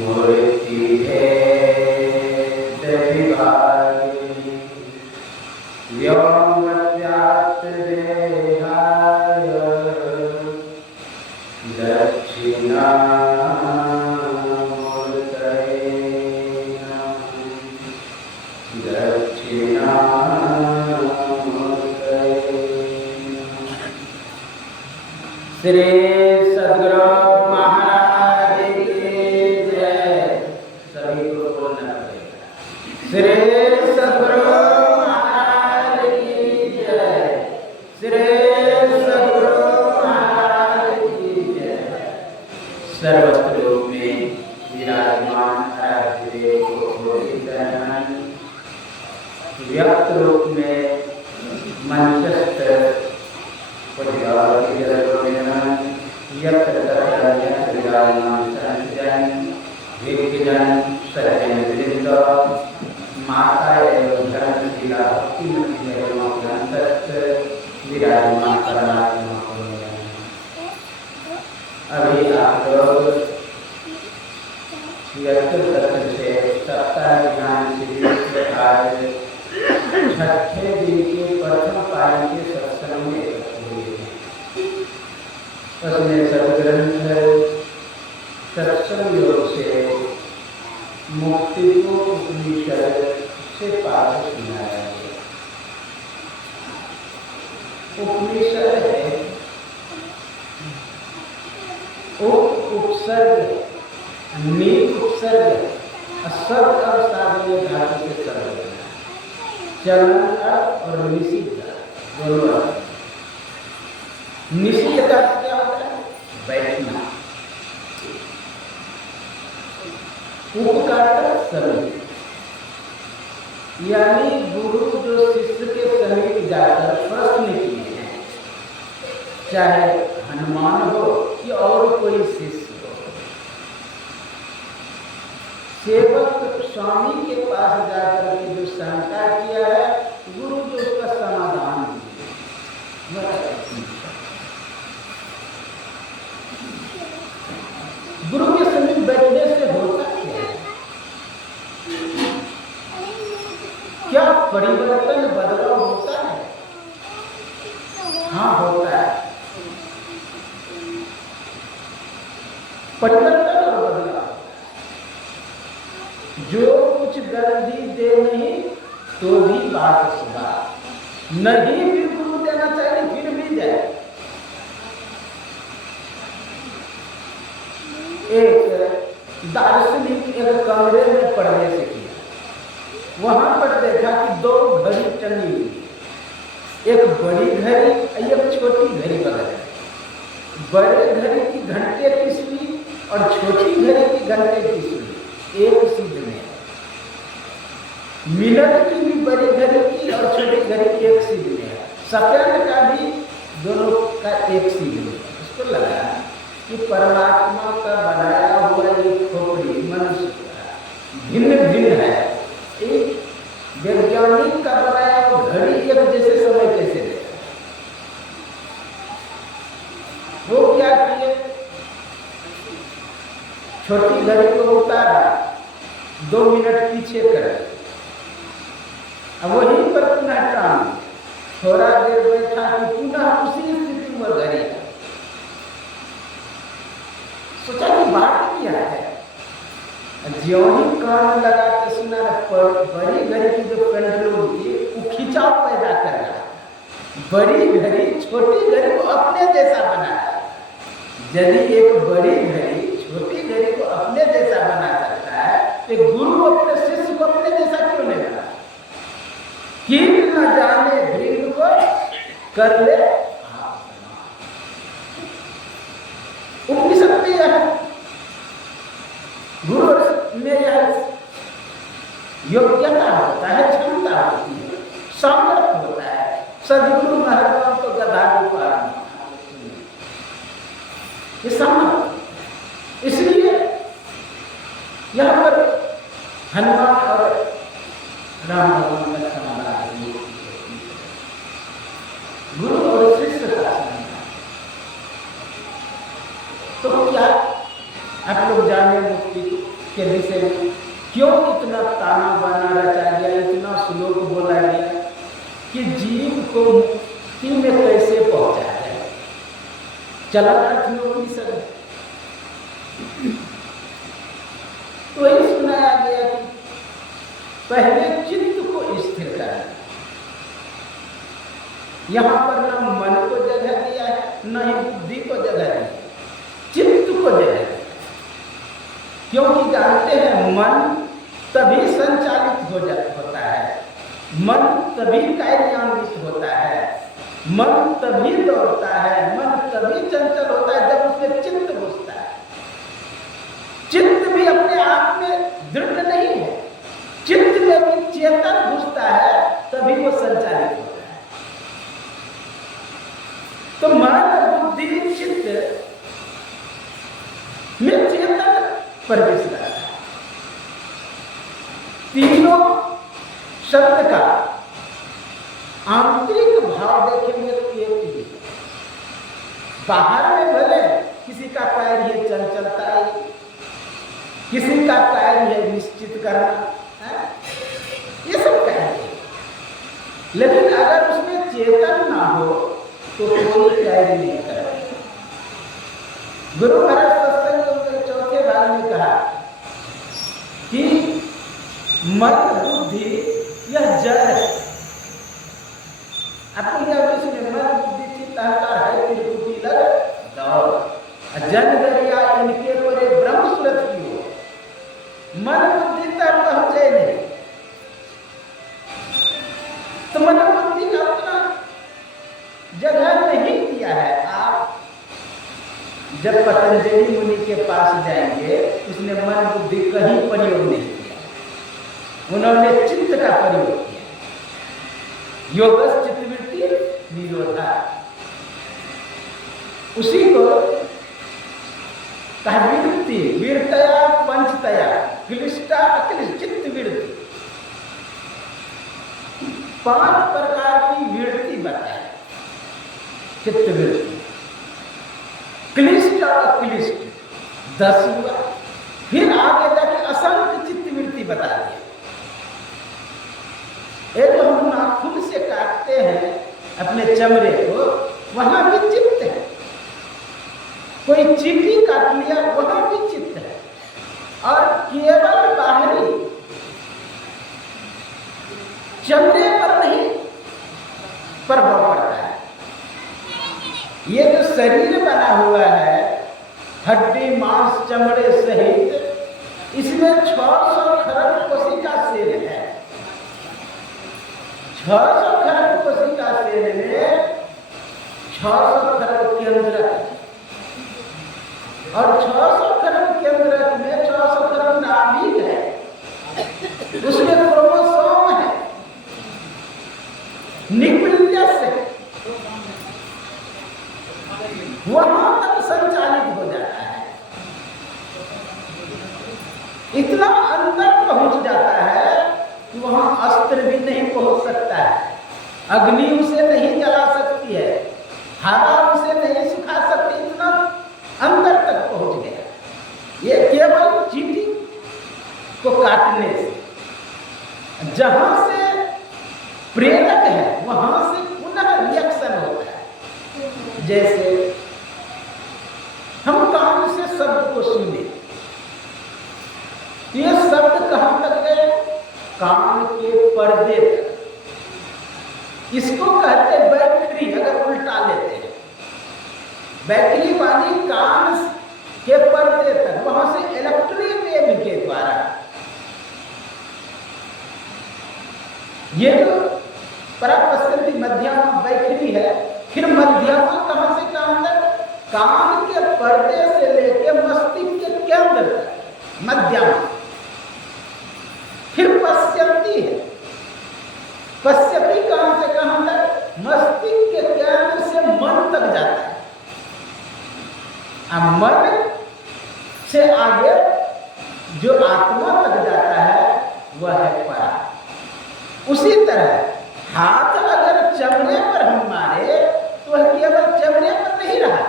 मूर्ति भेद विभागिनी व्योमव्याप्त देहाय दक्षिणामूर्तये नमः। दक्षिणामूर्तये नमः। श्री सद्गुरु महाराज की जय। सभी को बोलना पड़ेगा। श्री सद्गुरु महाराज की जय। श्री सद्गुरु महाराज की जय। सर्वत्र रूप में विराजमान आराध्य देव को बोलिदान, व्यक्त रूप में मंचस्थ माता एवं धर्मशिला भक्तिमती विराजमान परमात्मा को अभी आप लोग से सप्ताह ज्ञान शिविर से आज छठे दिन के प्रथम पारी के सत्संग में उसमें सदग्रंथ सत्संग योग से मुक्ति को उपनिषद से पाठ सुनाया गया। उपनिषद है उपसर्ग, नील उपसर्ग, शब्द और साधन धातु से सर्व चलन और निषिद्ध दोनों। निषिद्ध का क्या होता है? बैठना। उपकार समीप, यानी गुरु जो शिष्य के समीप जाकर प्रश्न किए हैं, चाहे हनुमान हो कि और कोई शिष्य हो, सेवक स्वामी के पास जाकर के जो शंका किया है, गुरु जो उसका समाधान दिए। गुरु के समीप बैठने से होता क्या है? क्या परिवर्तन बदलाव होता है? हाँ, होता है। परिवर्तन और बदलाव। जो कुछ गंदी दे नहीं तो भी बात सुना, नहीं भी गुरु देना चाहिए फिर भी जाए। एक दार्शनिक एक कमरे में पढ़ने से किया, वहां पर देखा कि दो घड़ी टंगी हुई, एक बड़ी घड़ी एक छोटी घड़ी बगल में। बड़े घड़ी की घंटे की सुई और छोटी घड़ी की घंटे की सुई एक सीध में। मिनट की भी बड़ी घड़ी की और छोटी घड़ी की एक सीध में है। सेकंड का भी दोनों का एक सीध में। उसको लगा कि परमात्मा का बनाया हुआ ये खोपड़ी मनुष्य का भिन्न भिन्न है। एक वैज्ञानिक का बनाया हुआ घड़ी एक जैसे समय कैसे देगा? वो क्या किए? छोटी घड़ी को उतारा, 2 मिनट पीछे कर, अब वहीं पर पुनः टांग, थोड़ा देर बैठा कि पुनः उसी स्थिति में घड़ी। सोचा कि बात क्या है? ज्यों ही कान लगा के सुना, बड़ी घड़ी की जो पेंडुलम थी वो खिंचाव पैदा कर रहा है। बड़ी घड़ी छोटी घड़ी को अपने जैसा बनाया। यदि एक बड़ी घड़ी छोटी घड़ी को अपने जैसा बना सकता है, तो गुरु अपने शिष्य को अपने जैसा क्यों नहीं बना? कीट न जाने भृंग को कर ले उपनिषद में यह गुरु में यह योग्यता होता है, क्षमता होती है, सामर्थ्य होता है। सदगुरु महाराज तो गधा गोपाल ये सामर्थ्य। इसलिए यहाँ पर हनुमान और राम भगवान का समाधान, गुरु और शिष्य का समाधान। तो क्या आप लोग जाने मुक्ति के विषय में क्यों इतना ताना बाना रचा गया, इतना श्लोक बोला गया कि जीव को मुक्ति में कैसे पहुंचा जाए। चला अर्थोपनिषद तो ही सुनाया गया कि पहले चित्त को स्थिर करना। यहां पर न मन को जगह दिया है, न ही बुद्धि को जगह दी है, चित्त को जगह दिया। क्योंकि जानते हैं मन तभी संचालित होता है, मन तभी कार्यान्वित होता है, मन तभी दौड़ता है, मन तभी चंचल होता है जब उसमें चित्त घुसता है। चित्त भी अपने आप में दृढ़ नहीं है, चित्त में भी चेतन घुसता है तभी वो संचालित होता है। तो मन बुद्धि चित्त में चेतन प्रवेश करता है। तीनों शब्द का आंतरिक भाव देखेंगे तो एक ही, बाहर में भले किसी का कार्य है चंचलता है, किसी का कार्य है निश्चित करना है, ये सब कार्य है, लेकिन अगर उसमें चेतन ना हो तो कोई कार्य नहीं करेगा। गुरु महाराज सत्संग के चौथे भाग में कहा कि मन बुद्धि यह जड़ है। आपको यह सुने, मन बुद्धि चित्त अहंकार है त्रिपुटी लग दौड़ जन दरिया इनके परे ब्रह्म सूरत की हो। मन बुद्धि तक पहुंचे नहीं तो मन बुद्धि का अपना जगह नहीं दिया है। आप जब पतंजलि मुनि के पास जाएंगे, उसने मन बुद्धि कहीं प्रयोग नहीं किया, उन्होंने चित्त का प्रयोग किया। योगस चित्तवृत्ति निरोधा, उसी को कहा वृत्ति, वीरतया पंचतया क्लिष्टा अक्लिष्ट चित्तवृत्ति। 5 प्रकार की वृत्ति बताए चित्तवृत्ति, क्लिष्ट और अक्लिष्ट 10 हुआ। फिर आगे जाके असंख्य चित्तवृत्ति बता दिया। एक तो हम नाखून से काटते हैं अपने चमड़े को, वहां भी चित्त है। कोई चींटी काट लिया, वहां भी चित्त है। और केवल बाहरी चमड़े पर नहीं प्रभाव पड़ता है। ये जो शरीर बना हुआ है हड्डी मांस चमड़े सहित, इसमें 600 खरब कोशिका सेल है। 600 खरब कोशिका सेल में 600 खरब केंद्रक, और 600 खरब केंद्रक में 600 खरब नाभिक है, उसमें क्रोमोसोम है, न्यूक्लियस है, वहां तक संचालित हो जाता है। इतना अंदर पहुंच जाता है कि वहां अस्त्र भी नहीं पहुंच सकता है, अग्नि उसे नहीं जला सकती है, हवा उसे नहीं सुखा सकती, इतना अंदर तक पहुंच गया। ये केवल चींटी को काटने से, जहां से प्रेरक है वहां से पुनः रिएक्शन होता है। जैसे हम कान से शब्द को सुने, ये शब्द कहां तक गए? कान के पर्दे तक। इसको कहते हैं बैटरी। अगर उल्टा लेते हैं, बैटरी वाली कान के पर्दे तक, वहां से इलेक्ट्रिक वेव के द्वारा ये जो परापश्यंती मध्यमा बैटरी है। फिर मध्यमा कहां से कहां तक? कान के पर्दे से लेकर मस्तिष्क के केंद्र तक मध्यमा। फिर पश्यंती है, पश्यंती कहां से कहां तक? मस्तिष्क के केंद्र से मन तक जाता है। अब मन से आगे जो आत्मा तक जाता है वह है परा। उसी तरह हाथ अगर चमड़े पर हम मारे तो वह केवल चमड़े पर नहीं रहा,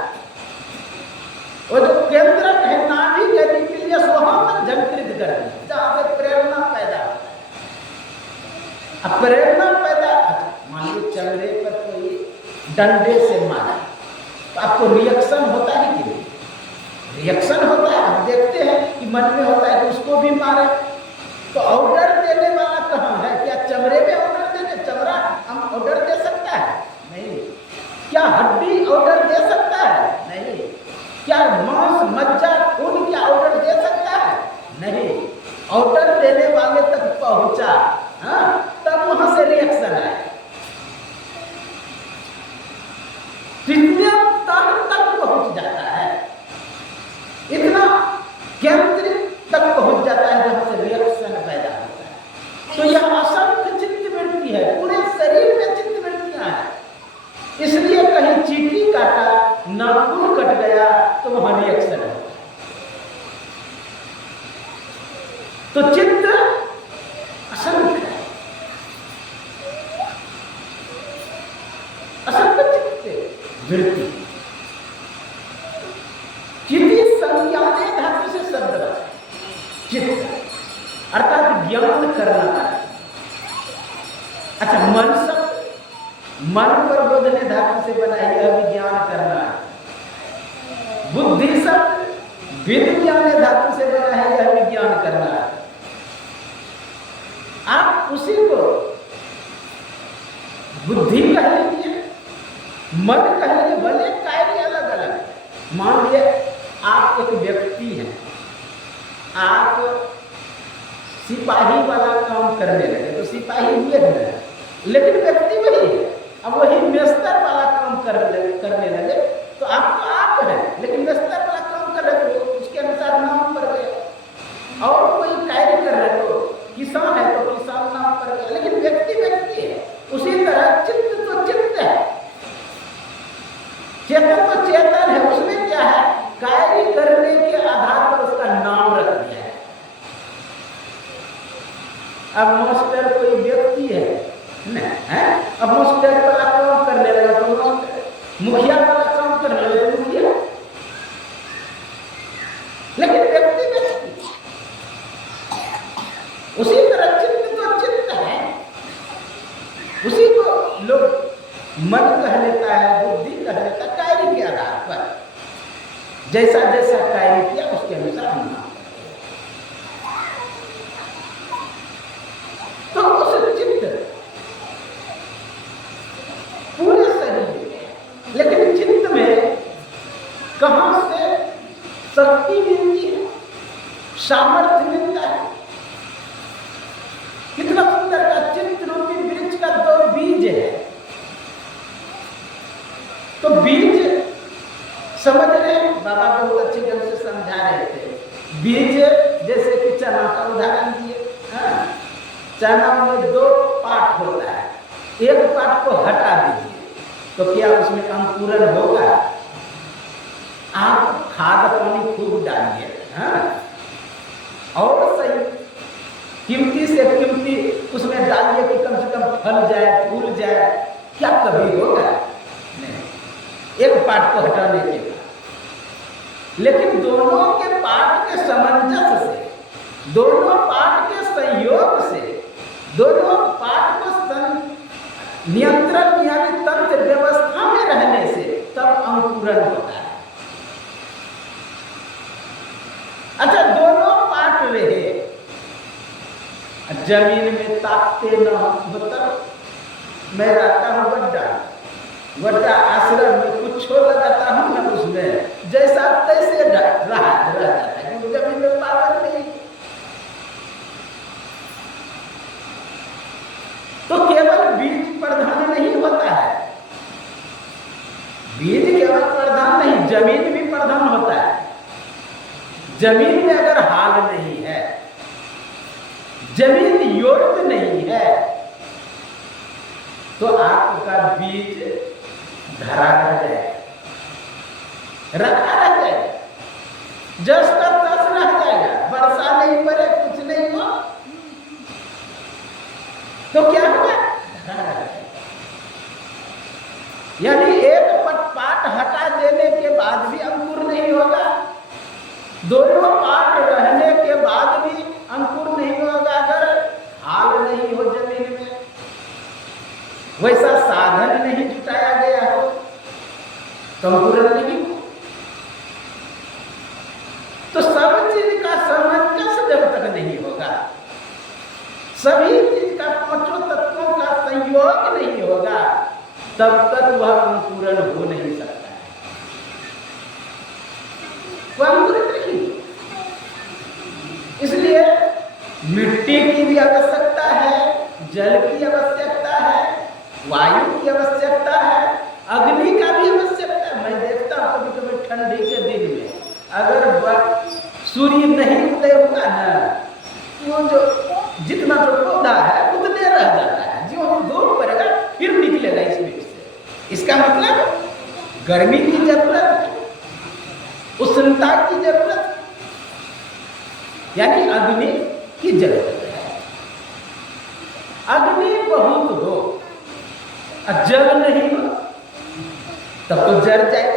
वो जो केंद्रक है नाभि के न्यूक्लियस वहां तक झंकृत डंडे से मारा तो आपको रिएक्शन होता है कि नहीं? रिएक्शन होता है। आप देखते हैं कि मन में होता है कि उसको भी मारे। तो ऑर्डर देने वाला कहाँ है? क्या चमड़े में ऑर्डर देने? चमड़ा हम ऑर्डर दे सकता है? नहीं। क्या हड्डी ऑर्डर दे सकता है? नहीं। क्या मांस मज्जा खून क्या ऑर्डर दे सकता है? नहीं। ऑर्डर देने वाले तक पहुंचा, हाँ, तब वहां से रिएक्शन आया। तक पहुंच जाता है, इतना केंद्रित तक पहुंच जाता है जहां से रिएक्शन पैदा होता है। तो यह असंख्य चित्त वृत्ति है, पूरे शरीर में चित्त वृत्तियां हैं। इसलिए कहीं चींटी काटा, नाखून कट गया तो वहां रिएक्शन होता है। तो चित्त असंख्य है, असंख्य चित्त वृत्ति। चित्त संज्ञाने धातु से शब्द है चित्त अर्थात ज्ञान करना। अच्छा, मन शब्द मन पर बोधने धातु से बना है, यह विज्ञान करना है। बुद्धि शब्द विज्ञान धातु से बना है, यह विज्ञान करना है। आप उसी को बुद्धि कह लीजिए, मन कह लीजिए, भले कार्य अलग अलग है। मान लीजिए आप एक व्यक्ति हैं, आप सिपाही वाला काम करने लगे तो सिपाही हुए हैं, लेकिन व्यक्ति वही है। अब वही मेस्तर वाला काम करने लगे तो आप है, लेकिन मेस्तर वाला काम कर रहे तो उसके अनुसार नाम पड़ गया। और कोई कार्य कर रहे तो किसान है तो किसान नाम पड़ गया, लेकिन व्यक्ति व्यक्ति है। उसी तरह चित्त तो चित्त है, चेतन तो चेतन है। उसमें क्या है? कार्य करने के आधार पर उसका नाम रख दिया है। अब मास्टर कोई व्यक्ति है है? अब मास्टर वाला काम करने लगा तो मास्टर, मुखिया वाला काम करने लगा तो मुखिया, लेकिन व्यक्ति व्यक्ति। उसी तरह चित्त तो चित्त है, उसी को लोग मन कह लेता है, बुद्धि कह लेता है, कार्य के आधार पर। जैसा जैसा कार्य किया उसके अनुसार नाम। तो उस चित्त पूरे शरीर में, लेकिन चित्त में कहां से शक्ति मिलती है, सामर्थ्य मिलता है? कितना सुंदर का चित्त रूपी वृक्ष का दो बीज है। तो बीज समझ रहे, बाबा बहुत अच्छे ढंग से समझा रहे थे। बीज जैसे कि चना का उदाहरण दिए, चना में दो पार्ट होता है, एक पार्ट को हटा दीजिए तो क्या उसमें अंकुरण होगा? आप खाद पानी खूब डालिए, और सही कीमती से कीमती उसमें डालिए कि कम से कम फल जाए, फूल जाए, क्या कभी होगा? नहीं। एक पार्ट को हटाने के बाद, लेकिन दोनों के पार्ट के सामंजस्य से, दोनों पार्ट के संयोग से, दोनों पार्ट को नियंत्रण यानी तंत्र व्यवस्था में रहने से तब अंकुरण होता है। अच्छा, दोनों पार्ट रहे, जमीन में ताकते न मतलब मैं रहता हूँ वड्डा आश्रम में कुछ लगाता हूँ ना, उसमें जैसा तैसे रह जाता है, जमीन में पावर नहीं। तो केवल बीज प्रधान नहीं होता है, बीज केवल प्रधान नहीं, जमीन भी प्रधान होता है। जमीन में अगर हाल नहीं है, जमीन योग्य नहीं है, तो आपका बीज धरा रह जाएगा, रखा रह जाएगा, जस का तस रह जाएगा। वर्षा नहीं पड़े, कुछ नहीं हो तो क्या होगा? यानी एक पार्ट हटा देने के बाद भी अंकुर नहीं होगा, दोनों पार्ट रहने के बाद भी अंकुर नहीं होगा अगर हाल नहीं हो जमीन में, वैसा साधन नहीं जुटाया गया हो। सभी चीज का पांचों तत्वों का संयोग नहीं होगा तब तक वह अंकुरण हो नहीं सकता है। वह अंकुरित नहीं। इसलिए मिट्टी की भी आवश्यकता है, जल की आवश्यकता है, वायु की आवश्यकता है, अग्नि का भी आवश्यकता है। मैं देखता हूँ कभी कभी ठंडी के दिन में अगर सूर्य नहीं उदय हुआ ना, वो जो जितना जो पौधा है उतने रह जाता है, जो हम धूप पड़ेगा फिर निकलेगा इस मिट्टी से। इसका मतलब गर्मी की जरूरत है, उष्णता की जरूरत है, यानी अग्नि की जरूरत है। अग्नि बहुत हो और जल नहीं हो तब तो जल जाए,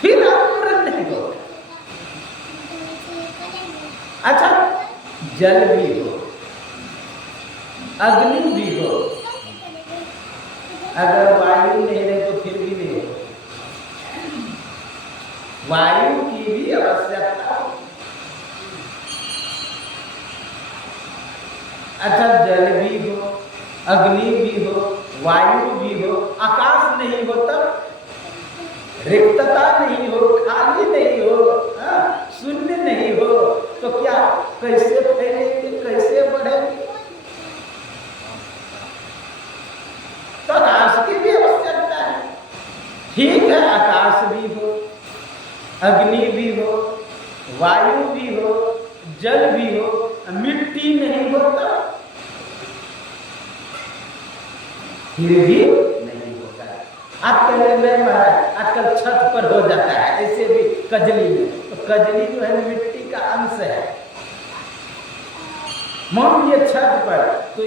फिर अंकुरण नहीं होगा। अच्छा, जल भी हो, अग्नि भी हो, अगर वायु नहीं रहे तो फिर भी नहीं हो। वायु की भी आवश्यकता हो। अच्छा, जल भी हो, अग्नि भी हो, वायु भी हो, आकाश नहीं हो तब रिक्तता नहीं हो, खाली नहीं हो, शून्य नहीं हो तो क्या कैसे फैलेंगे, कैसे बढ़ेंगे? तो आकाश की भी आवश्यकता है। ठीक है, आकाश भी हो, अग्नि भी हो, वायु भी हो, जल भी हो, मिट्टी नहीं हो तो फिर भी नहीं होता। आप कहने में महाराज आजकल छत पर हो जाता है, ऐसे भी कजली में, तो कजली जो है मिट्टी का अंश है। मान लीजिए छत पर तो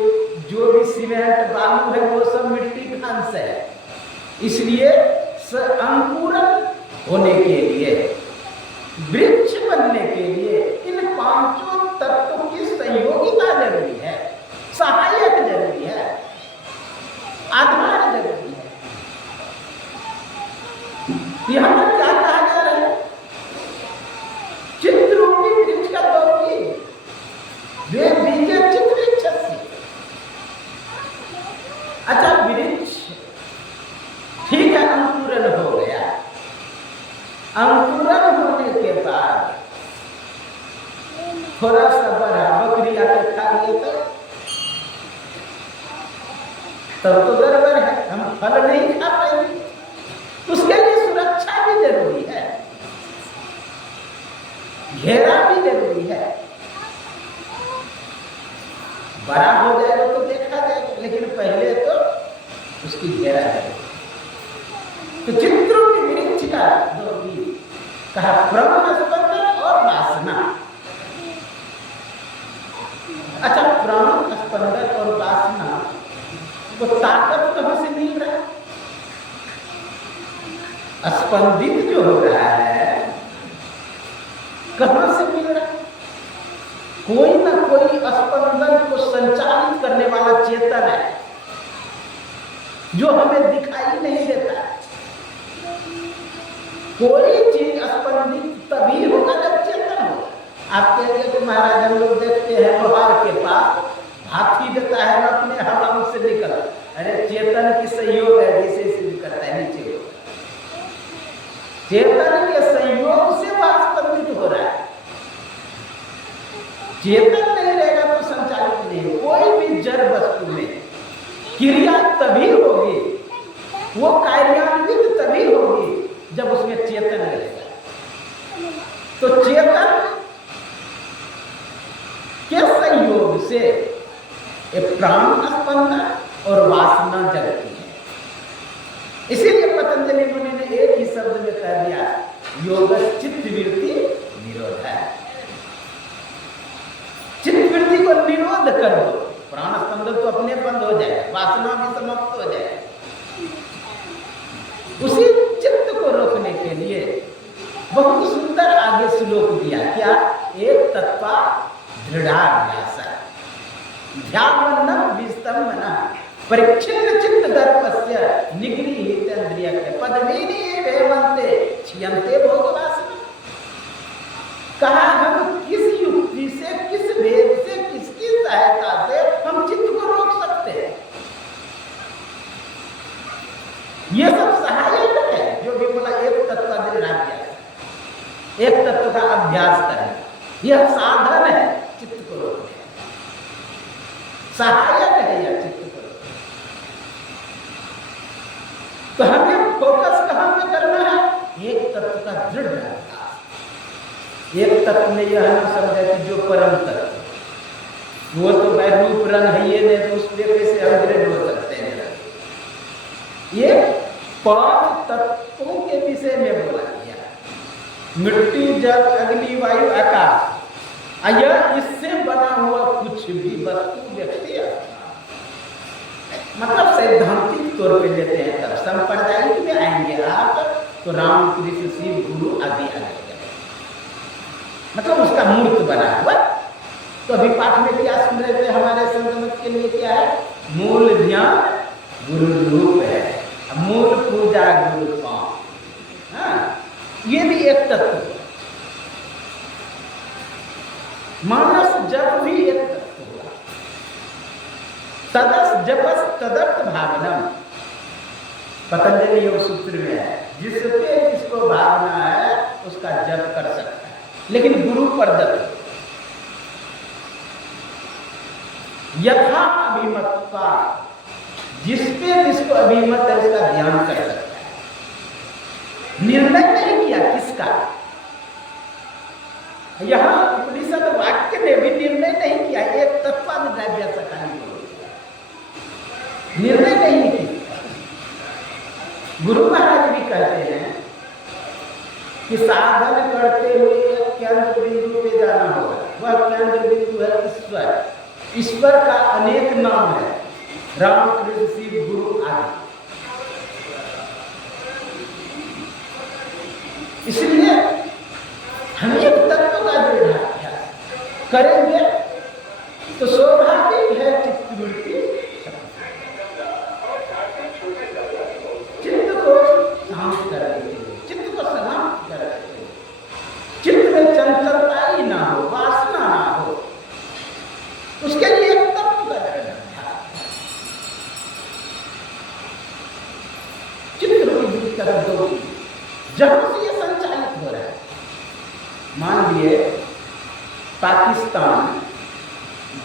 जो भी सीमेंट बालू है वो सब मिट्टी का अंश है। इसलिए अंकुरण होने के लिए, वृक्ष बनने के लिए इन पांचों तत्वों की सहयोगिता जरूरी है, सहायक जरूरी है, आधार जरूरी है। यहां पर क्या कहा जा रहा है? चित्ररूपी वृक्ष का तो वे बीजे चित्र छसी। अच्छा, वृक्ष ठीक है, अंकुरण हो गया। अंकुरण होने के बाद थोड़ा सा बड़ा, बकरी आके खा लिए तब तो गड़बड़ है, हम फल नहीं खा पाएंगे। उसके लिए सुरक्षा भी जरूरी है, घेरा भी जरूरी है। बड़ा हो जाएगा तो देखा जाएगा, लेकिन पहले तो उसकी घेरा है। तो चित्रों के वृक्ष का दो कहा, प्रमाण स्पंदन और वासना। अच्छा, प्राण स्पंदन और वासना को ताकत कहां से मिल रहा है? स्पंदित जो हो रहा है कहां से मिल रहा है? कोई ना कोई स्पंदन को संचालित करने वाला चेतन है जो हमें दिखाई नहीं देता। कोई चीज स्पंदित तभी होगा जब चेतन होगा। आप कहेंगे कि महाराज हम लोग देखते हैं लोहार के पास हाथी देता है अपने हवा से निकल, अरे चेतन की सहयोग है, जैसे से निकलता है नीचे। चेतन के संयोग से वह स्पंदित हो रहा है। चेतन नहीं रहेगा तो संचालित नहीं। कोई भी जड़ वस्तु में क्रिया तभी होगी, वो कार्यान्वित तभी होगी जब उसमें चेतन रहेगा। तो चेतन के संयोग से प्राण स्पंदन और वासना जगती है। इसीलिए पतंजलि मुनि ने एक ही शब्द में कह दिया, योग चित्तवृत्ति निरोध है। चित्तवृत्ति को निरोध कर दो, प्राण स्पंदन तो अपने बंद हो जाए, वासना भी समाप्त हो जाए। उसी चित्त को रोकने के लिए बहुत सुंदर आगे श्लोक दिया। क्या? एक तत्वा दृढ़ाभ्यास ध्यान विस्तम्भना परिच्छिन्न चित्त दर्पस्य निगृहीतेन्द्रियस्य पद्मिनी वेवन्ते क्षीयन्ते भोगवासना। कहा, हम किस युक्ति से, किस भेद से, किसकी सहायता से हम चित्त को रोक सकते हैं। ये सब सहायक है, जो भी बोला एक तत्व का दृढ़ाभ्यास, एक तत्व का अभ्यास करें, यह साधन है चित्त को रोकने, सहायक है यह चित्त को रोकने। तो हमें फोकस कहां पे करना है? एक तत्व का दृढ़ अभ्यास। एक तत्व में यह न समझे कि जो परम तत्व वो तो मैं रूप रंग है, ये नहीं तो उस पर कैसे हम दृढ़ हो सकते हैं। ये 5 तत्वों के विषय में बोला गया, मिट्टी, जल, अग्नि, वायु, आकाश। यह इससे बना हुआ कुछ भी वस्तु, व्यक्ति, मतलब सैद्धांतिक तौर पे लेते हैं। तब संप्रदायिक में आएंगे आप तो राम, कृष्ण, शिव, गुरु आदि आ जाएगा, मतलब उसका मूर्त बना हुआ। तो अभी पाठ में क्या सुन रहे थे? हमारे संगमत के लिए क्या है? मूल ध्यान गुरु रूप है, मूल पूजा गुरु पांव। हाँ, ये भी एक तत्व है। मानस जप भी एक तत्व हुआ। तदस जपस तदर्थ भावनम, पतंजलि योग सूत्र में है, जिसपे जिसको भावना है उसका जप कर सकता है, लेकिन गुरु प्रदत्त। यथा अभिमतता, जिसपे जिसको अभिमत है उसका ध्यान कर सकता है। निर्णय नहीं किया किसका। यहां उपनिषद वाक्य ने भी निर्णय नहीं किया, एक तत्वाधिदैर्घ्य सकाली निर्णय नहीं किया। गुरु महाराज भी कहते हैं कि साधन करते हुए केंद्र बिंदु पे जाना होगा। वह केंद्र बिंदु है ईश्वर। ईश्वर का अनेक नाम है, राम, कृष्ण, शिव, गुरु आदि। इसलिए हम एक तत्व का दृढ़ाभ्यास करेंगे तो स्वाभाविक है चित्तवृत्ति, चित्त को शांत कर देते, चित्त को समाप्त कर देते, चित्त में चंचलता ही ना हो, वासना ना हो। उसके लिए एक तत्व का दृढ़ाभ्यास, चित्त कर दो। जहां से ये संचालित हो रहा है, मान लिए पाकिस्तान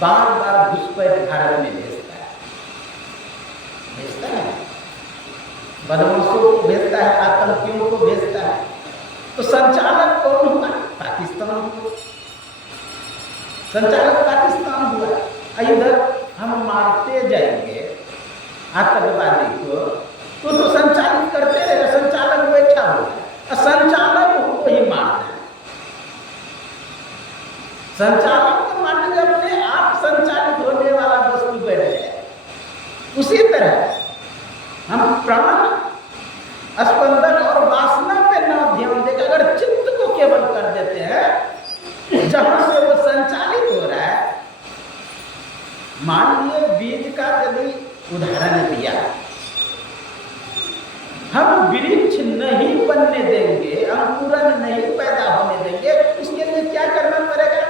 बार बार घुसपैठ भारत में भेजता है, बदमाशों को भेजता है, आतंकियों को भेजता है, तो संचालक कौन हुआ? पाकिस्तान हुआ। संचालक पाकिस्तान हुआ। इधर हम मारते जाएंगे आतंकवादी को, तो संचालित करते रहेगा, संचालक बैठा हुआ है, संचालक को ही मारना है। संचालक को मारने जब अपने आप संचालित होने वाला वस्तु बैठ जाए। उसी तरह हम प्राण, स्पंदन और वासना पे ना ध्यान देकर अगर चित्त को केवल कर देते हैं जहां से वो संचालित हो रहा है। मान लिए बीज का यदि उदाहरण दिया, हम वृक्ष नहीं बनने देंगे, अंकुरन नहीं पैदा होने देंगे, उसके लिए क्या करना पड़ेगा?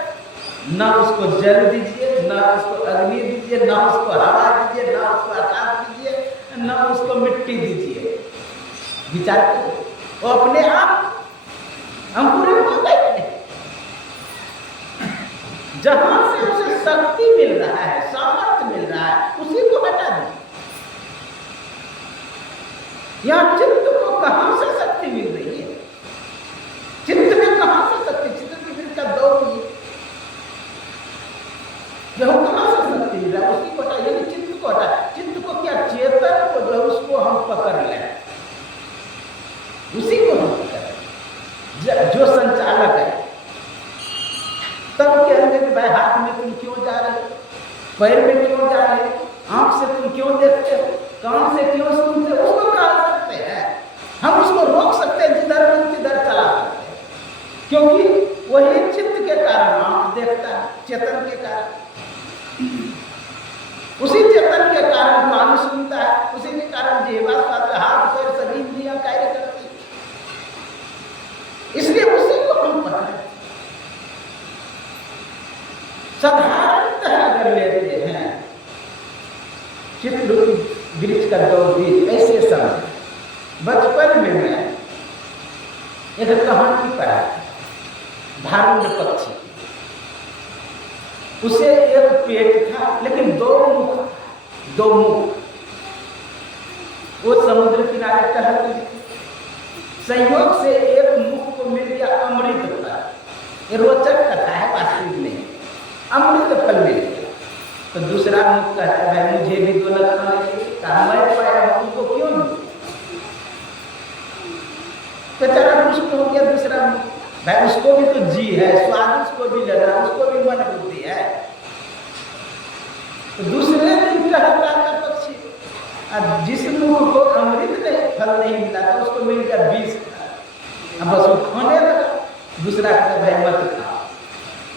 ना उसको जल दीजिए, ना उसको अग्नि दीजिए, ना उसको हवा दीजिए, ना उसको आकाश दीजिए, ना उसको मिट्टी दीजिए। विचार करिए, वो अपने आप अंकुरित हो गए। जहां से उसे शक्ति मिल रहा है, सामर्थ्य मिल रहा है, उसी को हटा दीजिए। यहाँ चित्त को कहां से शक्ति मिल रही है? चित्त में कहां से शक्ति? चित्त का दौर यह कहां से शक्ति मिल रहा है? उसी को हटा, यानी चित्त को हटा। चित्त को क्या? चेतन को, जो उसको हम पकड़ लें, उसी को हम पकड़, जो संचालक है। तब कहेंगे कि भाई हाथ में तुम क्यों जा रहे हो, पैर में क्यों जा रहे हो, आंख से तुम क्यों देखते हो, कान से क्यों सुनते हो? उसको कहा सकते हैं, हम उसको रोक सकते हैं, जिधर मन तिधर चला सकते हैं, क्योंकि वही चित्त के कारण आंख देखता है, चेतन के कारण। उसी चेतन के कारण कान सुनता है, उसी के कारण जिह्वा, हाथ, पैर, सभी इंद्रियां कार्य करती है। इसलिए उसी को हम पकड़े। साधारणतः कर लेते हैं चित्र वृक्ष का दो बीज, ऐसे समझ। बचपन में मैं एक कहानी पढ़ा, भारुड पक्षी, उसे एक पेट था लेकिन दो मुख। वो समुद्र किनारे टहल रही थी, संयोग से एक मुख को मिल गया अमृत फल। ये रोचक कथा है, वास्तविक नहीं। अमृत फल मिल गया तो दूसरा मुख कहता है मुझे भी दो खाने चाहिए, मैं पाया तुमको क्यों नहीं? बेचारा रुष्ट हो गया दूसरा मुख, भाई उसको भी तो जी है, स्वाद उसको भी लगा, उसको भी मन बुद्धि है। तो दूसरे दिन टहलता था पक्षी, जिस मुख को अमृत नहीं फल नहीं मिला था उसको मिल गया विष। अब बस वो खाने लगा, दूसरा कहता भाई मत खाओ,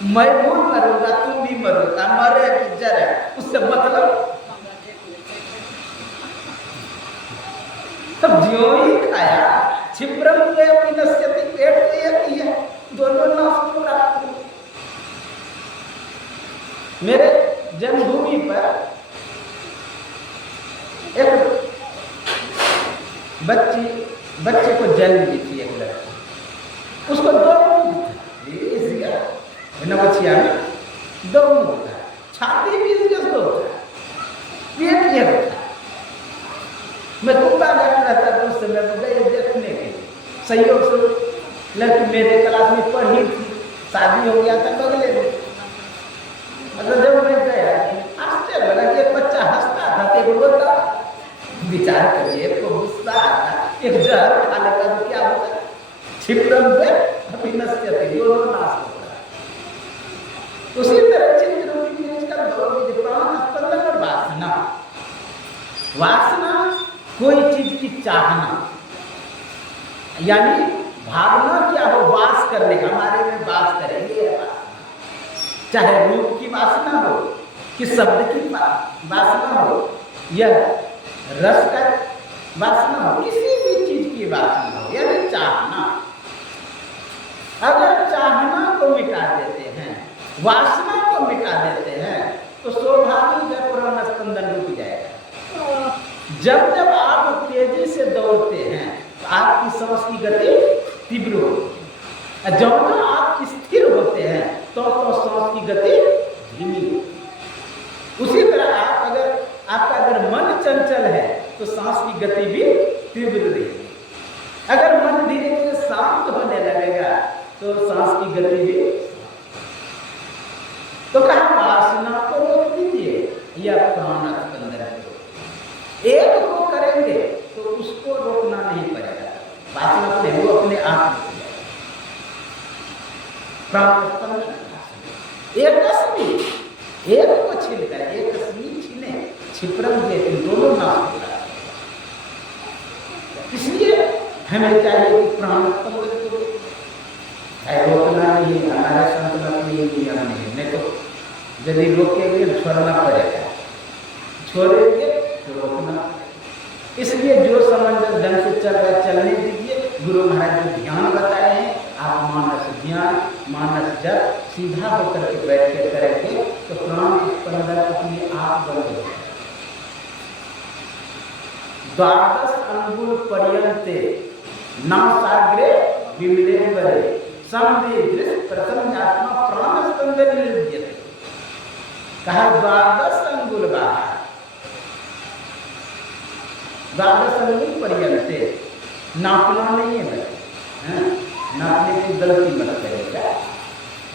मैं भी मरूंगा तुम भी मरोगा, मरे कि जरे उससे मतलब। तब ज्यों ही खाया छिप्रम विनश्यति, पेट तो एक ही है, दोनों नाश को प्राप्त हुए। मेरे जन्मभूमि पर एक बच्चे को जन्म दी थी एक लड़की, उसको दो मुख था, नवचिया में दो मुख था, छाती भी इसके दो था, पेट एक था। मैं कुत्ता जाकर रहता था उस समय में गए देखने के लिए, संयोग से लड़की मेरे क्लास में पढ़ी थी, शादी हो गया था बगले में। मतलब जब मैं गया आश्चर्य लगा कि एक बच्चा हंसता था, एक रोता। विचार करिए, एक को गुस्सा आता, एक जहर खा लेता तो क्या होता? छिप्रम विनश्यति, दोनों नाश होता है। उसी तरह चित्र का प्राण स्पंदन और वासना कोई चीज की चाहना, यानी भावना क्या हो, वास करने, हमारे में वास करेंगे, चाहे रूप की वासना हो कि शब्द की वासना हो या रस का वासना हो, किसी भी चीज की वासना हो, यानी चाहना। अगर चाहना को मिटा देते हैं, वासना को मिटा देते हैं, तो स्वाभाविक है प्राण स्पंदन रुक जाएगा। जब जब आप तेजी से दौड़ते हैं तो आपकी सांस की गति तीव्र होती है, जब आप स्थिर होते हैं तो सांस की गति धीमी होती है। उसी तरह आपका अगर मन चंचल है तो सांस की गति भी तीव्र रहेगी। अगर मन धीरे धीरे शांत होने लगेगा तो सांस की गति भी। तो कहा वासना को रोक दीजिए या प्राण स्पंदन को। एक को करेंगे तो उसको रोकना नहीं पड़ेगा, वासना से वो अपने आप रुक जाएगा। प्राण स्पंदन एक को छीनकर एक छीने, छिप्रम के दोनों नाश हो जाते। इसलिए हमें चाहिए कि प्राण स्पंदन को रोकना ही हमारे संतुलन में नियम नहीं तो यदि रोकेंगे छोड़ना पड़ेगा, छोड़ेंगे तो रोकना। इसलिए जो समंजस ढंग से चल रहा है चलने दीजिए। गुरु महाराज जो ध्यान बताए हैं, आप मानस ध्यान मानस जप सीधा होकर के बैठ के करेंगे तो प्राण स्पंदन अपने आप बंद हो जाएगा। 12 अंगुल पर्यंते नासाग्रे विमले बरे संवेदृश प्रसन्नात्मा प्राण स्पंदन निरुध्यते। कहा 12 अंगुल बाहर, 12 अंगुल पर्यंते, नापना नहीं है, नापने की गलती मत करेगा।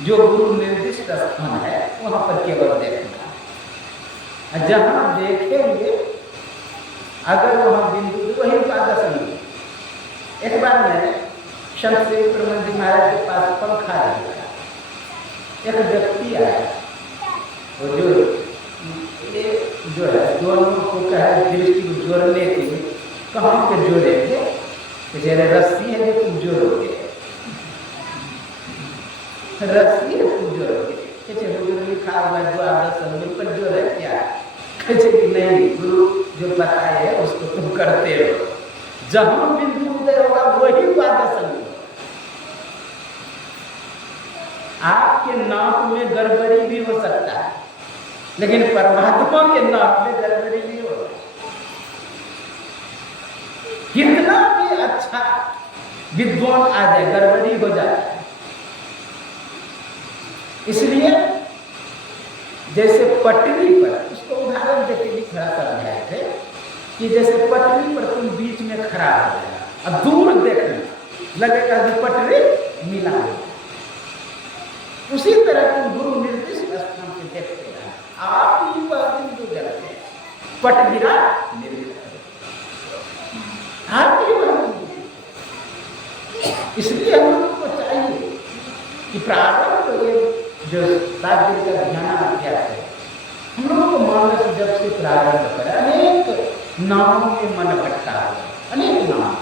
जो गुरु निर्दिष्ट स्थान है वहां पर केवल देखना, जहां देखेंगे अगर वहां बिंदु वही 12 अंगुल। एक बार मैं संत श्री प्रमंद जी महाराज के पास पंखा रहा, एक व्यक्ति आया, वो जो है दोनों को कहा दृष्टि को जोड़ने के लिए, कहाँ पे जोड़ेंगे? जरा रस्सी है जो तुम जोड़ोगे, रस्सी है तुम जोड़ोगे। कैसे गुरु लिखा हुआ 12 अंगुल पर जोड़े क्या? कैसे कि नहीं, गुरु जो बताए है उसको तुम करते हो, जहां बिंदु उदय होगा वही 12 अंगुल। आपके नाप में गड़बड़ी भी हो सकता है, लेकिन परमात्मा के नाम में गड़बड़ी नहीं होगा। कितना भी अच्छा विद्वान आ जाए, गड़बड़ी हो जाता है। इसलिए जैसे पटरी पर, उसको उदाहरण देके भी खड़ा समझाए थे कि जैसे पटरी पर तुम बीच में खड़ा हो जाएगा, अब दूर देखना लगेगा कि पटरी मिला है। उसी तरह तुम गुरु निर्दिष्ट स्थान से देखते हैं, आप ही वह बिंदु जानते हैं, पटगिरा निर्दिष्ट, आप ही वह बिंदु। इसलिए हम लोगों को चाहिए कि प्रारंभ तो ये जो 7 दिन का ध्यान अभ्यास है, हम लोगों को मानस जब से प्रारंभ करें, अनेक नामों में मन भटका हुआ, अनेक नाम,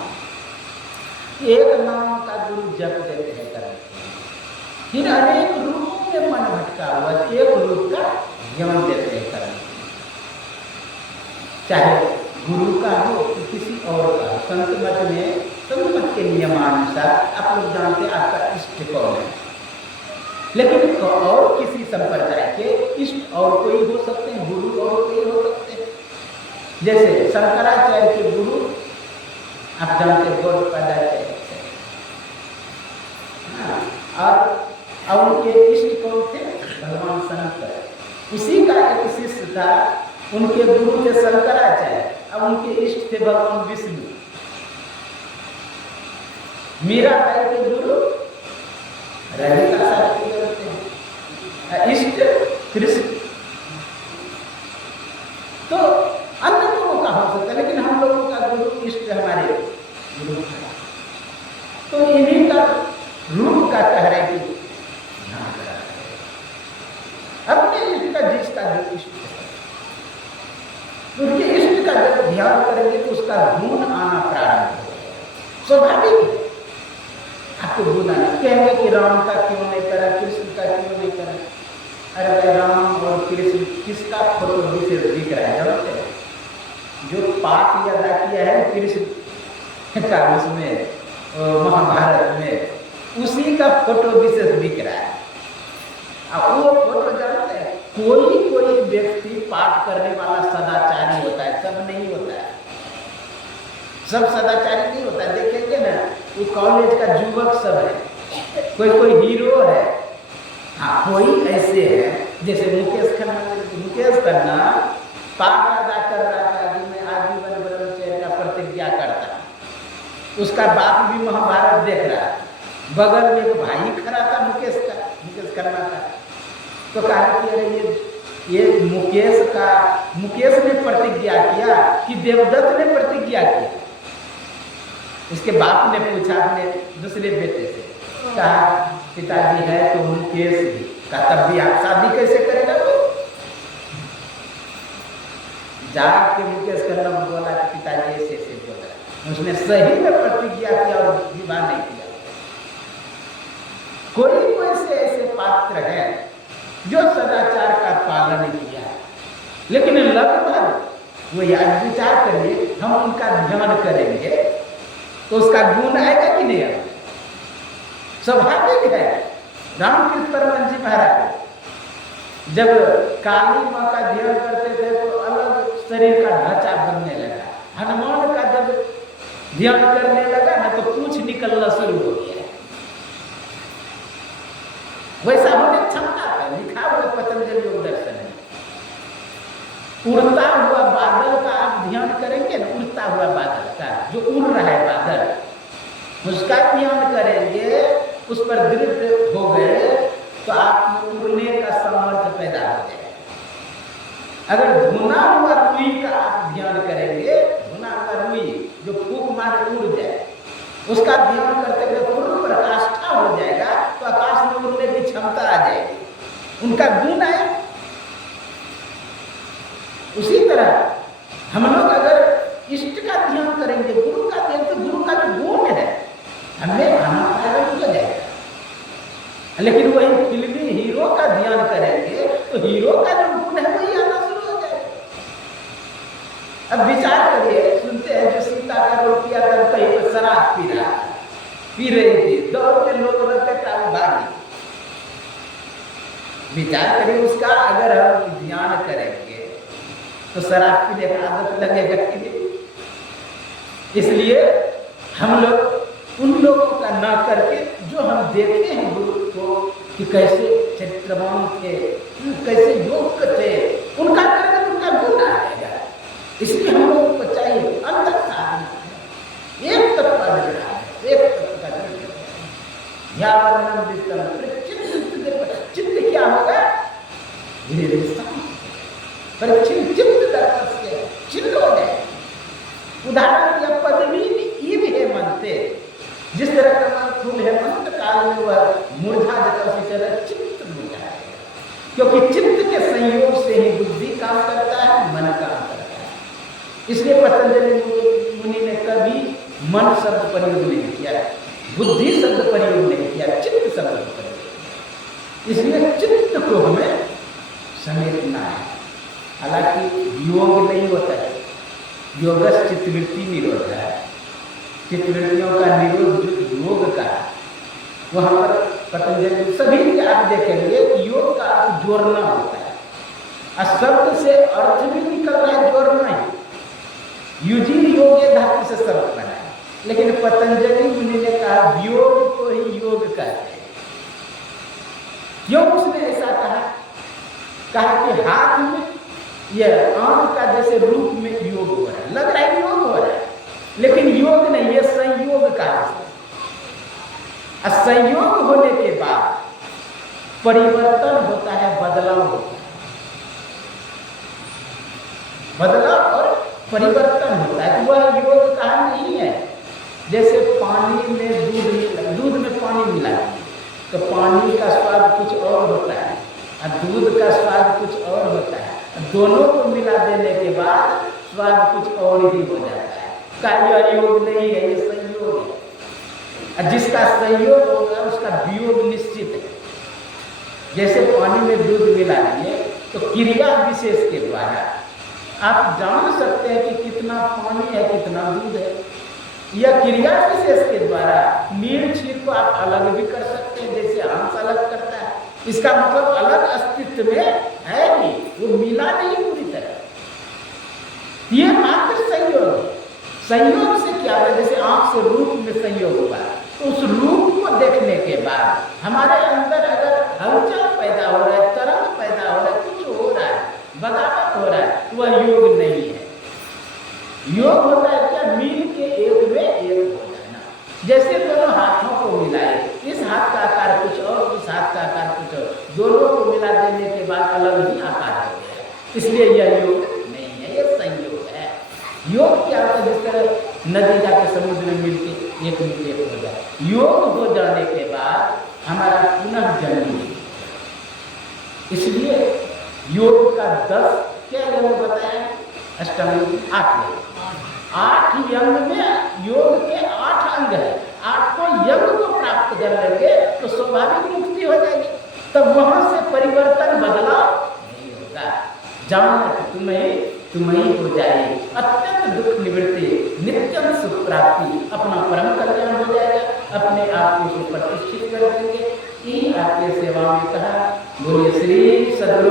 एक नाम का गुरु जप देते हैं करते हैं, फिर अनेक रूपों में मन भटका हुआ, एक रूप का ज्ञान देते हैं करते हैं, चाहे गुरु का हो किसी और का। संत मत में, संत मत के नियमानुसार आप लोग जानते हैं आपका इष्ट कौन है, लेकिन और किसी संप्रदाय के इष्ट और कोई हो सकते हैं, गुरु और कोई हो सकते हैं। जैसे शंकराचार्य के गुरु आप जानते हैं गौड़पादाचार्य, और उनके इष्ट कौन थे? भगवान शंकर। उसी का एक शिष्य था, उनके गुरु थे शंकराचार्य, अब उनके इष्ट थे भगवान विष्णु। मीराबाई के गुरु राधिका शास्त्री होते हैं, इष्ट कृष्ण। तो अन्य लोगों का हो सकता है, लेकिन हम लोगों का गुरु इष्ट हमारे गुरु है। तो इन्हीं का रूप का कह रहे कि अपने इष्ट का, जिसका जो इष्ट है, उनके इष्ट का जब ध्यान करेंगे तो उसका गुण आना प्रारंभ होगा। स्वाभाविक आपको गुण आना, कहेंगे कि राम का क्यों नहीं करा, कृष्ण का क्यों नहीं करा। अरे भाई, राम और कृष्ण किसका फोटो विशेष दिख रहा है? जानते हैं जो पाठ अदा किया है कृष्ण का उसमें महाभारत में, उसी का फोटो विशेष दिख रहा है। अब वो फोटो जानते हैं, कोई व्यक्ति पाठ करने वाला सदाचारी होता है, सब नहीं होता है, सब सदाचारी नहीं होता है। देखेंगे ना, वो कॉलेज का युवक सब है, कोई हीरो है, हाँ कोई ऐसे है जैसे मुकेश खन्ना पाठ अदा कर रहा था कि मैं आजीवन ब्रह्मचर्य का प्रतिज्ञा करता। उसका बाप भी महाभारत देख रहा है, बगल में एक भाई खड़ा था मुकेश खन्ना का, तो कहा कि अरे ये मुकेश ने प्रतिज्ञा किया कि देवदत्त ने प्रतिज्ञा किया। इसके बाप ने पूछा अपने दूसरे बेटे से, कहा पिताजी है तो मुकेश भी, कहा तब भी आप शादी कैसे करेगा? वो जाग के मुकेश खन्ना बोला कि पिताजी ऐसे ऐसे बोला, उसने सही में प्रतिज्ञा किया और विवाह नहीं किया। कोई से ऐसे पात्र है जो सदाचार का पालन किया, लेकिन लगभग वो याद विचार करिए, हम उनका ध्यान करेंगे तो उसका गुण आएगा कि नहीं आएगा? स्वाभाविक है। रामकृष्ण परमहंस जी महाराज जब काली माँ का ध्यान करते थे तो अलग शरीर का ढांचा बनने लगा, हनुमान का जब ध्यान करने लगा ना तो पूंछ निकलना शुरू हो गया। वैसा होने क्षमता था, लिखा हुआ पतंजलि योग दर्शन है। उड़ता हुआ बादल का आप ध्यान करेंगे ना, उड़ता हुआ बादल का जो उड़ रहा है बादल, उसका ध्यान करेंगे, उस पर दृढ़ हो गए तो आप में उड़ने का सामर्थ्य पैदा हो जाएगा। अगर धुना हुआ रुई का आप ध्यान करेंगे, धुना हुआ रुई जो फूंक मारे उड़ जाए, उसका ध्यान करते हुए पूर्ण प्रकाष्ठा हो जाएगा तो आकाश में उड़ने की क्षमता आ जाएगी, उनका गुण है। उसी तरह हम लोग अगर इष्ट का ध्यान करेंगे, गुरु का ध्यान, तो गुरु का जो गुण है हमें आना प्रारंभ हो जाएगा। लेकिन वही फिल्मी हीरो का ध्यान करेंगे तो हीरो का जो गुण है वही आना शुरू हो जाएगा। अब विचार करिए, सुनते हैं जो सीता का रोल किया था, कहीं पर शराब पी रही थी, दौड़ के लोग रखते था, वो भागी। विचार करिए उसका, अगर हम ध्यान करेंगे तो शराब पीने का आदत लगेगा कि नहीं? इसलिए हम लोग उन लोगों का ना करके जो हम देखे हैं गुरु को कि कैसे चरित्रवान थे, कैसे योग थे, उनका करके तो उनका गुण आएगा। इसलिए हम लोगों को चाहिए अंदर साधना है, एक तत्व का है, एक तत्व का चित्त क्या होगा? धीरे धीरे परीक्षित चित्त दर्पस्य चिन्ह हो जाए। उदाहरण दिया पदवी ईव है मनते, जिस तरह का मन फूल है मंत काल में वह मुरझा जाता, उसी तरह चित्त मुरझाएगा, क्योंकि चित्त के संयोग से ही बुद्धि काम करता है, मन काम करता है। इसलिए पतंजलि मुनि ने कभी मन शब्द प्रयोग नहीं किया, बुद्धि शब्द प्रयोग नहीं किया, चित्त शब्द प्रयोग। इसलिए चित्त को हमें समेटना है। हालांकि योग नहीं होता है, योगस चित्तवृत्ति निरोध है, चित्तवृत्तियों का निरोध जो योग का है, वहाँ पर पतंजलि सभी के आप देखेंगे योग का अर्थ जोड़ना होता है, और शब्द से अर्थ भी निकल रहा है जोड़ना ही। युजिर योग धातु से शब्द बना है, लेकिन पतंजलि मुनि ने कहा योग को ही योग कहते हैं। क्यों उसने ऐसा कहा कि हाथ में यह आंख का जैसे रूप में योग हो रहा है, लग रहा है योग हो रहा है, लेकिन योग नहीं, यह संयोग का है। संयोग होने के बाद परिवर्तन होता है, बदलाव होता है, बदलाव और परिवर्तन होता है। तो वह योग कहा नहीं है। जैसे पानी में दूध में पानी मिला तो पानी का स्वाद कुछ और होता है और दूध का स्वाद कुछ और होता है, दोनों को मिला देने के बाद स्वाद कुछ और ही हो जाता है। का यह योग नहीं है, ये संयोग है। और जिसका संयोग होगा उसका वियोग निश्चित है। जैसे पानी में दूध मिला दिए तो क्रिया विशेष के द्वारा आप जान सकते हैं कि कितना पानी है, कितना दूध है। यह क्रिया विशेष के द्वारा नीर क्षीर को आप अलग भी कर सकते हैं, जैसे हंस अलग करता है। इसका मतलब अलग अस्तित्व में है नहीं, वो मिला नहीं पूरी तरह। ये मात्र संयोग है। संयोग से क्या है? जैसे आंख से रूप में संयोग हुआ, तो उस रूप को देखने के बाद हमारे अंदर अगर हलचल पैदा हो रहा है, तरंग पैदा हो रहा है, कुछ हो रहा है, बगावत हो रहा है, वह योग नहीं है। योग होता है क्या? मिल के एक में एक हो जाना। जैसे दोनों हाथों को मिलाए, इस हाथ का आकार कुछ और, इस हाथ का आकार कुछ और, दोनों को मिला देने के बाद अलग ही आकार हो गया। इसलिए यह योग नहीं है, यह संयोग है। योग क्या होता है? जिस तरह नदी जाकर समुद्र में मिलके एक में एक हो जाए। योग हो जाने के बाद हमारा पुनः जन्म है। इसलिए योग का 10 क्या यंग बताया? अष्टांग 8 8 यंग में योग के 8 अंग है। 8 यंग को प्राप्त कर लेंगे तो स्वाभाविक मुक्ति हो जाएगी। तब वहां से परिवर्तन बदलाव नहीं होगा। जान तुम ही हो जाए अत्यंत दुख निवृत्ति, नित्यम सुख प्राप्ति, अपना परम कल्याण हो जाएगा। अपने आप को प्रतिष्ठित कर देंगे। आपके सेवा में कहा। बोलिए श्री सद्गुरु